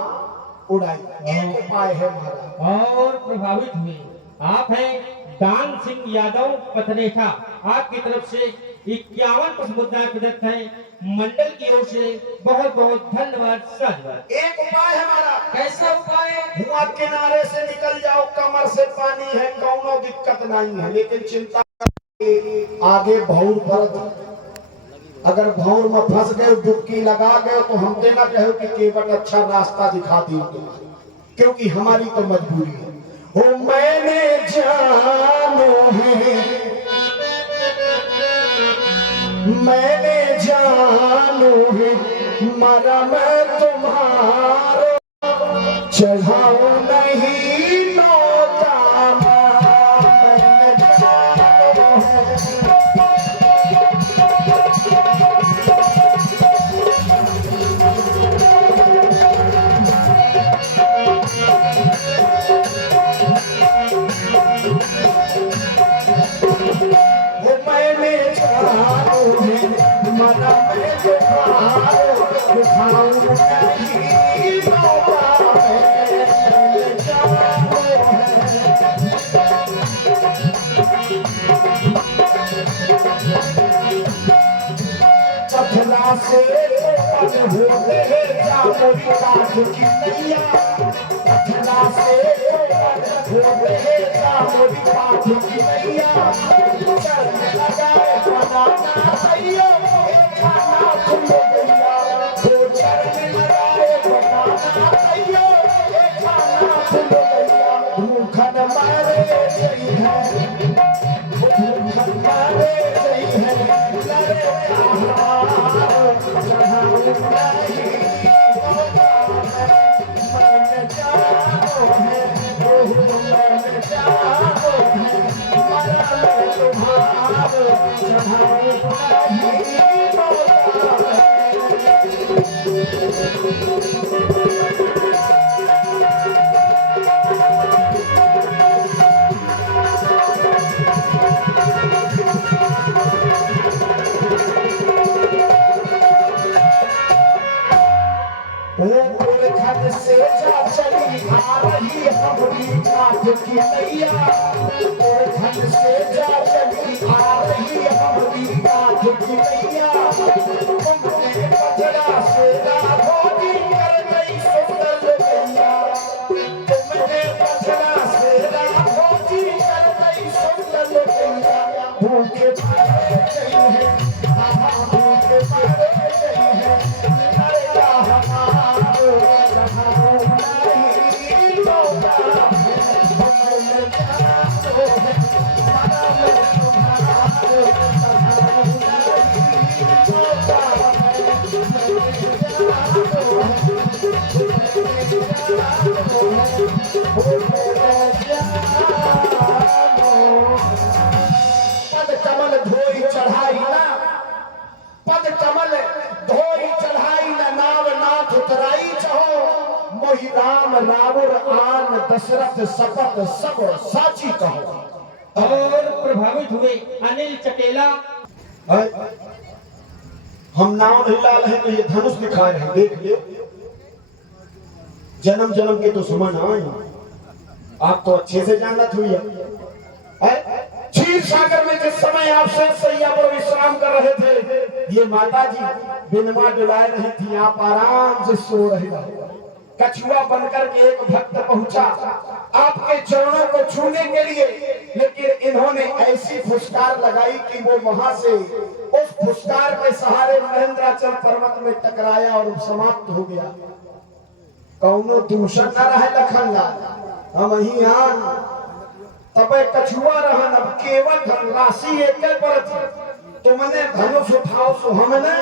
उड़ाई। एक उपाय है महाराज। और प्रभावित हुए आप हैं दान सिंह यादव पथरेखा, आपकी तरफ से 51 पुष्प मुद्रा प्रदत्त है। मंडल की ओर से बहुत बहुत धन्यवाद साधुवाद। एक उपाय है हमारा। कैसा उपाय? हुआ किनारे से निकल जाओ, कमर से पानी है, कौनो दिक्कत नहीं है, लेकिन चिंता आगे भौर पर अगर भौर में फंस गए, डुबकी लगा गए तो हमसे ना कहो कि केवल अच्छा रास्ता दिखा दी, क्योंकि हमारी तो मजबूरी है। ओ मैंने जानो है, मैंने जानो है मरम तुम्हारो, चढ़ाओ नहीं नौता। मैंने जानो है पथरा से होते जामुनी काठ की नैया, पथरा से होते जामुनी काठ की नैया, चरण लगाए बनाना भैया, खाना खुल गया, दो चरण लगाए बनाना भैया, खाना खुल गया। भूखन मारे सही है, भूखन मारे सही है, लड़े चढ़ाऊ नहीं खत से जा चली आ रही हमारी काज की नैया, खत से जा चली आ रही हमारी काज की नैया, तुमने बजरा से राघोगी कर गई सुंदर गैया, तुमने बजरा से राघोगी कर गई सुंदर गैया, भूखे मारे गई है, भूखे मारे गई है, लड़का हमारो पद कमल धोई चढ़ाई ना, पद कमल धोई चढ़ाई ना, नाव नाथ उतराई चहो, मोहि राम रावण आन दशरथ शपथ सब साची कहो। और प्रभावित हुए अनिल चकेला। हम नाव नहीं ला रहे तो ये धनुष दिखा रहे हैं, देख ले। जन्म जन्म के दुश्मन आए, आप तो अच्छे से जानत हुई है। क्षीर सागर में जिस समय आप सैया पर विश्राम कर रहे थे, ये माता जी बिनमा डुलाए रही थी, आप आराम से सो रहे थे। कछुआ बनकर के एक भक्त पहुंचा आपके चरणों को छूने के लिए, लेकिन इन्होंने ऐसी फुसकार लगाई कि वो वहां से उस फुसकार के सहारे महेंद्राचल पर्वत में टकराया और समाप्त हो गया। कौनो दूषण न रहे लखनलाल, हम ही आन तबे कछुआ रहन, अब केवल धनराशि एक पर थी। तुमने धनुष उठाओ सो हमने,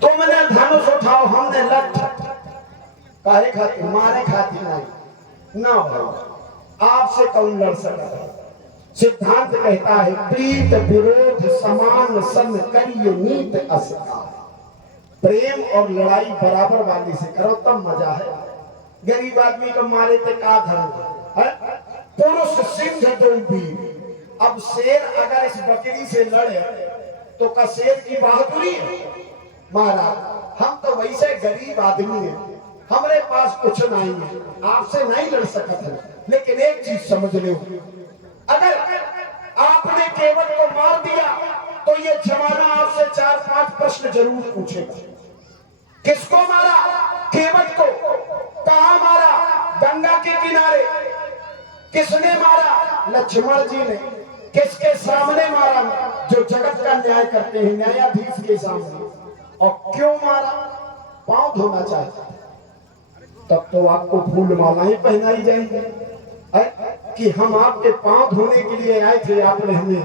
तुमने धनुष उठाओ हमने लठ, काहे खातिर? मारे खातिर नहीं ना भाई, आपसे कौन लड़ सकता? सिद्धांत कहता है प्रीत विरोध समान सन करिए नीत असका, प्रेम और लड़ाई बराबर वाली से करो तब मजा है। गरीब आदमी को मारे तो का धर्म है? पुरुष सिंह दो वीर। अब शेर अगर इस बकरी से लड़े तो का शेर की बहादुरी है? महाराज हम तो वैसे गरीब आदमी हैं, हमारे पास कुछ नहीं है, आपसे नहीं लड़ सकते हैं। लेकिन एक चीज समझ लो, अगर आपने केवट को मार दिया तो ये जमाना आपसे 4-5 प्रश्न जरूर पूछेगा। किसको मारा? केवट को। कहां मारा? गंगा के किनारे। किसने मारा? लक्ष्मण जी ने। किसके सामने मारा? जो जगत का न्याय करते हैं, न्यायाधीश के सामने। और क्यों मारा? पांव धोना चाहता, तब तो आपको फूल मालाएं पहनाई जाएंगी कि हम आपके पांव धोने के लिए आए थे, आपने हमें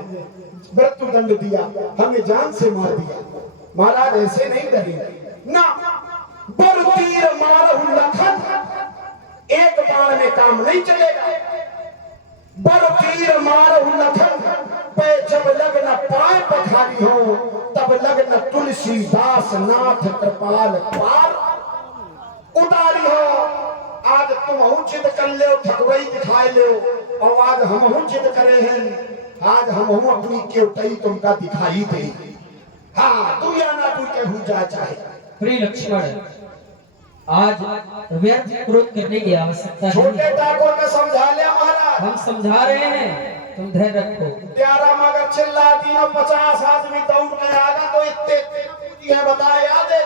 मृत्यु दंड दिया, हमें जान से मार दिया। महाराज ऐसे नहीं डरे ना, बर तीर मारहु लखन, एक बाण में काम नहीं चलेगा। बर तीर मारहु लखन, पे जब लगन पाए पखारी हो, तब लगन तुलसीदास नाथ कृपाल पार उतारी हो। आज तुम उचित कर ले, ठकुरई दिखाए ले, और आज हम उचित करे हैं, आज हम अपनी केवटई तुमका दिखाई दे। हाँ तू या ना तू के हो जा चाहे। प्रिय लक्ष्मण, आज व्यर्थ क्रोध करने की आवश्यकता नहीं छोटे है। ठाकुर का समझा ले महाराज, हम समझा रहे हैं, तुम धैर्य रखो। प्यारा मगर चिल्ला तीनों 50 आदमी दौड़ के आगा तो इतने बता याद है।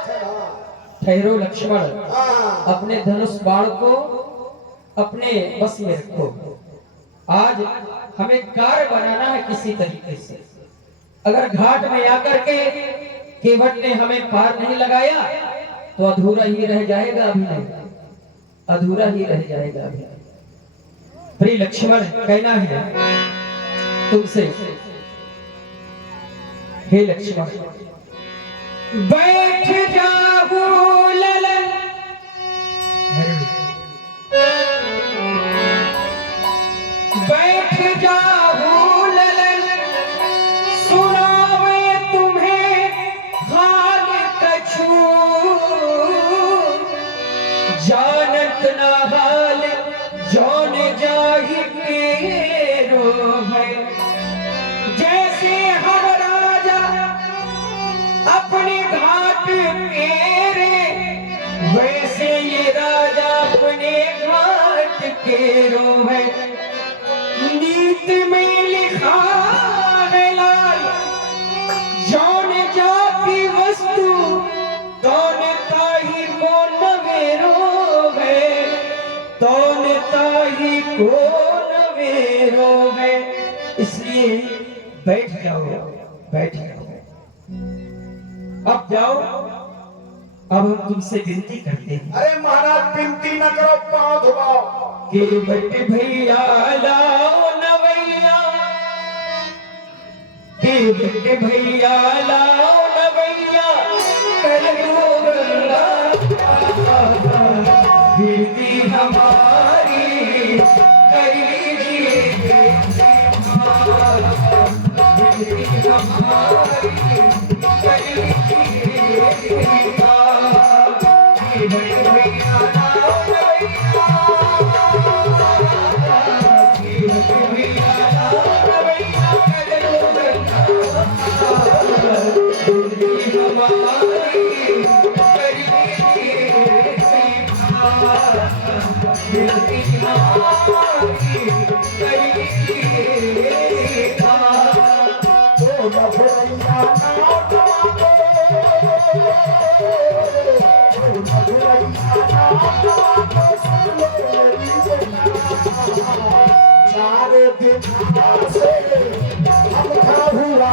ठहरो लक्ष्मण, हाँ अपने धनुष बाण को अपने बस में रखो। आज हमें कार्य बनाना है किसी तरीके से। अगर घाट में आकर के केवट ने हमें पार नहीं लगाया तो अधूरा ही रह जाएगा अभिनय, अधूरा ही रह जाएगा अभिनय। प्रिय लक्ष्मण, कहना है तुमसे, हे लक्ष्मण, बैठ जाओ ललन, बैठ जाओ ललन, सुनावे तुम्हें हाल कछु जानत ना हाल जौन जाहि के रोवे। जैसे हम राजा अपने घाट केरे, वैसे ये राजा अपने घाट के रोवे। नीत में लिखा है लाल, जौन जाति वस्तु तौन ताही को नवेरो है, तौन ताही को नवेरो है। इसलिए बैठ जाओ, बैठ जाओ, अब जाओ। अब हम तुमसे विनती करते हैं। अरे महाराज विनती न करो, पांव धुआओ। के बट भैया लाओ नवैया, के बट भैया लाओ नवैया, कर लो गंगा विनती हमारी, कर लीजिए विनती हमारी, कर लीजिए। के बट भैया लाओ नवैया, चारे दिन से हम हुआ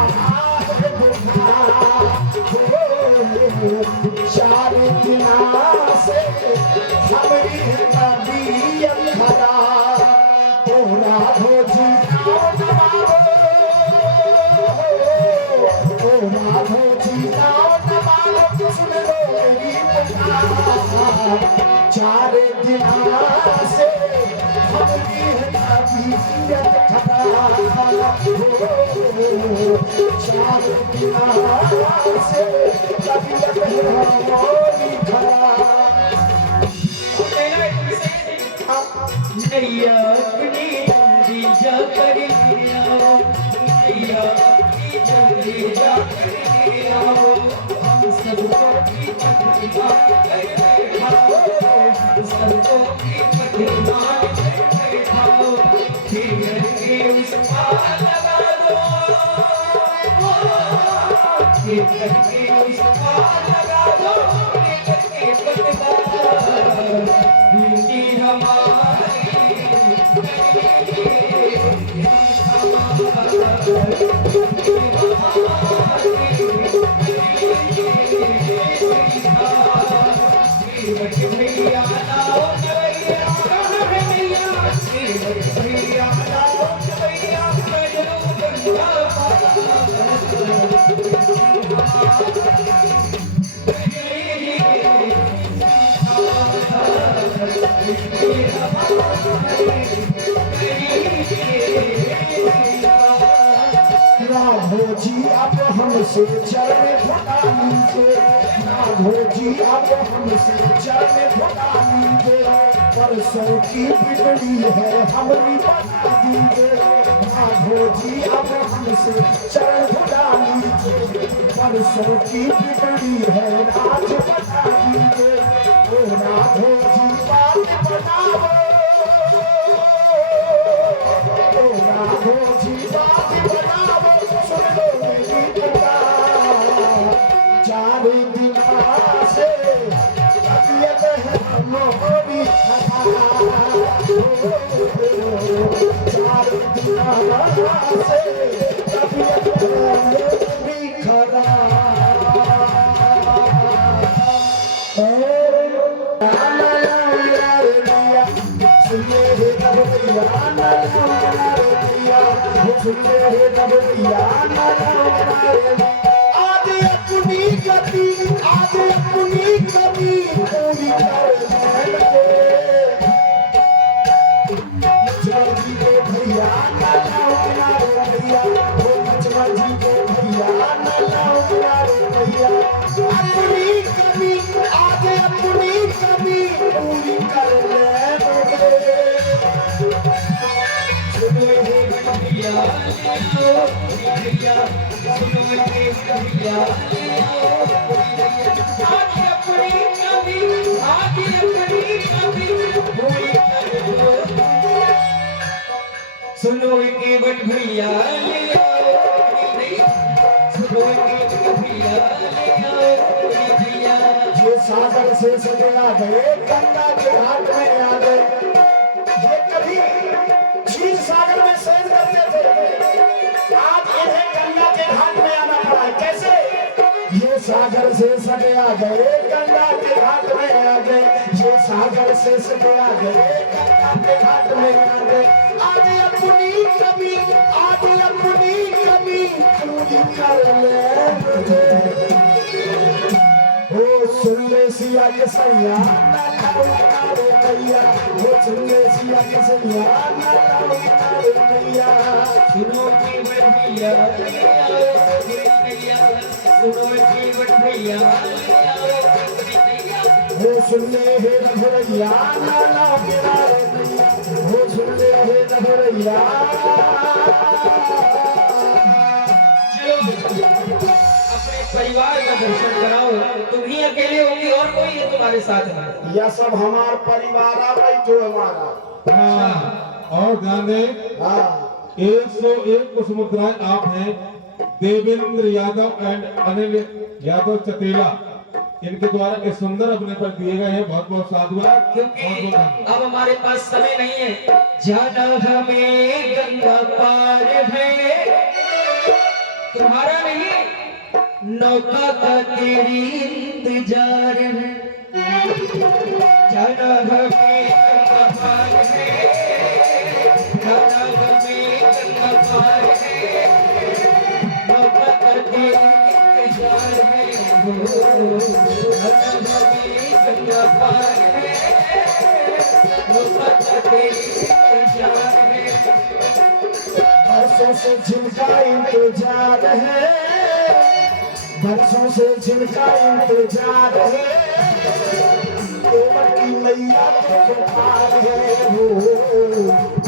चारे दिन से हमारी तबीयत खराब हो राघो जी ओ राघो जी सुन लो मेरी पुकार। चारे दिन से हमारी तबीयत खराब हो, चारे दिन से तबीयत हमारी खराब। नैया अपनी जल्दी जा कर आओ, नैया अपनी जल्दी जा कर आओ। हम सबको कीमत मान कर बैठाओ, हम सबको कीमत मान कर बैठाओ। फिर के उस पार लगा दो, फिर के उस पार लगा दो, फिर के बदला विनती हमारी। भैया लाओ नवैया, भैया लाओ नवैया, राघो जी अब हमसे चरण घुटा लीजिए, राघो जी अब हमसे चरण घुटा लीजिए। परसों की बिगड़ी है हमारी बता दीजिए, राघो जी अब हमसे चरण घुटा लीजिए। परसों की बिगड़ी है आज बता दीजिए, ओ राघो जी बात बनाओ, ओ राघो जी बात बनाओ। सुन लो मेरी पुकार, चार दिन से तबीयत है हमारी खराब, चार दिन से तबीयत हमारी खराब। आज अपनी गति, आज अपनी गति पूरी कर जी के भैया भैया, जी के भैया भैया। अपनी कमी आज अपनी कमी पूरी भैया सुनो के भैया ले आओ आगे अपनी कभी पूरी कर दो सुनो के बट भैया ले आओ सुनो के भैया ले आओ भैया ये सागर से सजे आ गए गंगा के घाट में आ गए ये कभी क्षीर सागर में शयन करते थे आज इन्हें गंगा के घाट में आना पड़ा है कैसे ये सागर से सजे आ गए गंगा के घाट में आ गए ये सागर से सजे आ गए गंगा के घाट में आ गए आज अपनी कमी पूरी कर ले ओ सुन ले सिया के सैया रे भैया ओ सुन ले सिया के सैया रे भैया सुनो की भैया ले आओ भैया सुनो की भैया ले आओ भैया ओ सुन ले हे रघुरैया नाला मेरा रे भैया ओ सुन ले हे रघुरैया अपने परिवार का दर्शन कराओ तुम ही अकेले होगी और कोई है तुम्हारे साथ में यह सब हमार परिवार आ भाई जो हमारा हाँ, और ध्यान दें हाँ 101 पुष्प मुद्राएं आप हैं देवेंद्र यादव एंड अनिल यादव चतेला इनके द्वारा एक सुंदर अपने पर दिए गए हैं बहुत बहुत साधुवाद क्योंकि अब हमारे पास समय नहीं है जाना हमें गंगा पार है तुम्हारा नहीं नौका का तेरी इंतजार है जाना हमें गंगा पार है जाना हमें गंगा पार है नौका का तेरी इंतजार है जाना हमें गंगा पार है नौका का तेरी इंतजार है बरसों से जिनका इंतजार है बरसों से जिनका इंतजार है कोमल की मैया के पार है वो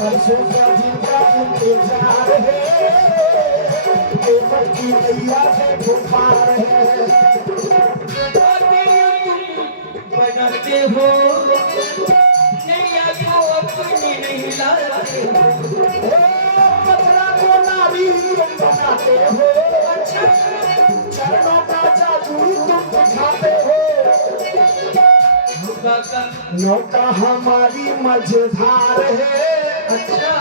बरसों से जिनका इंतजार है कोमल की मैया के पार है बनाते हो नैया को अपनी नहीं लाते हो पथरा को नारी बनाते हो चरणों का जादू तुम दिखाते हो नौका हमारी मझधार है अच्छा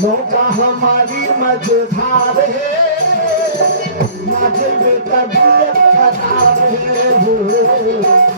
नौका हमारी मझधार है माझे बेटा भी खराब है हो